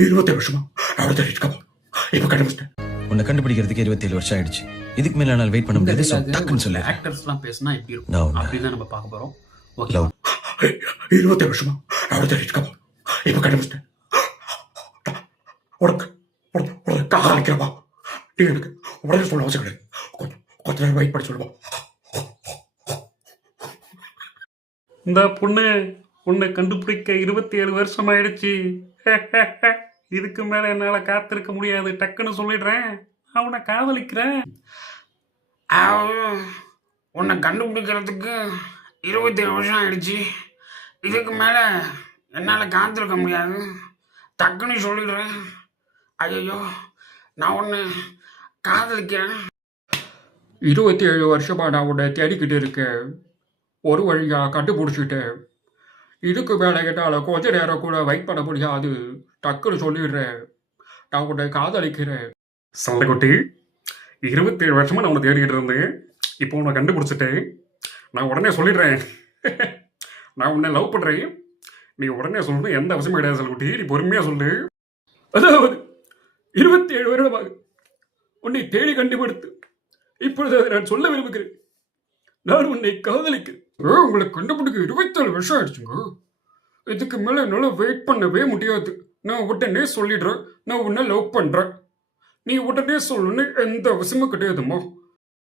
27 வருஷமா அவளை தேடிட்டு இருக்கப்பா. இப்ப கண்டுபிடிச்சிட்டேன். உன்னை கண்டுபிடிக்கிறதுக்கு 27 வருஷம் ஆயிடுச்சு. இதுக்கு மேல நான் வெயிட் பண்ண முடியாது. டக்குன்னு சொல்லு. ஆக்டர்ஸ்லாம் பேசினா எப்படி No, இருக்கும் no. அப்படிதான் நம்ம பார்க்க போறோம். ஓகே. Love. 27 வருஷமா அவளை தேடிட்டு இருக்கப்பா. இப்ப கண்டுபிடிச்சிட்டேன். உனக்கு காதலிக்கிறப்பா. நீ எனக்கு உடனே சொல்ல அவசியம் கிடையாது. கொஞ்ச நேரம் வெயிட் பண்ணி சொல்லுவா. இந்த பொண்ணு உன்னை கண்டுபிடிக்க 27 வருஷம் ஆயிடுச்சு. இதுக்கு மேல என்னால காத்திருக்க முடியாது. டக்குன்னு சொல்லிடுறேன், நான் உன்னை காதலிக்கிறேன். உன்னை கண்டுபிடிக்கிறதுக்கு 27 வருஷம் ஆயிடுச்சு. இதுக்கு மேலே என்னால் காத்திருக்க முடியாது. டக்குன்னு சொல்லிடுறேன். ஐயோ, நான் உன்னை காதலிக்கிறேன். 27 வருஷமா நான் உன்னை தேடிக்கிட்டு இருக்கேன். ஒரு வழியா கண்டுபிடிச்சிட்டேன். இதுக்கு மேலே என்னால் கொஞ்ச நேரம் கூட வெயிட் பண்ண முடியாது. டக்குன்னு சொல்லிடுறேன், நான் உன்னை காதலிக்கிறேன். சண்டைக்குட்டி, 27 வருஷமா நான் உன்னை தேடிக்கிட்டு இருந்தேன். இப்போ உன்னை கண்டுபிடிச்சிட்டேன். நான் உடனே சொல்லிடுறேன், நான் உன்னை லவ் பண்றேன். நீ உடனே சொல்லணும், எந்த அவசியமும் கிடையாது சண்டைக்குட்டி. நீ பொறுமையா சொல்லு. அதாவது 27 வருடமாக உன்னை தேடி கண்டுபிடித்து இப்பொழுது அதை நான் சொல்ல விரும்புகிறேன். நான் உன்னை காதலிக்கிறேன். உங்களை கண்டுபிடிக்க 27 வருஷம் ஆயிடுச்சுங்க. இதுக்கு மேலே என்னால் வெயிட் பண்ணவே முடியாது. நான் உடனே சொல்லிடுறேன், நான் உன்னை லவ் பண்ணுறேன். நீ உடனே சொல்லணும்னு எந்த அவசியமும் கிடையாதும்மா.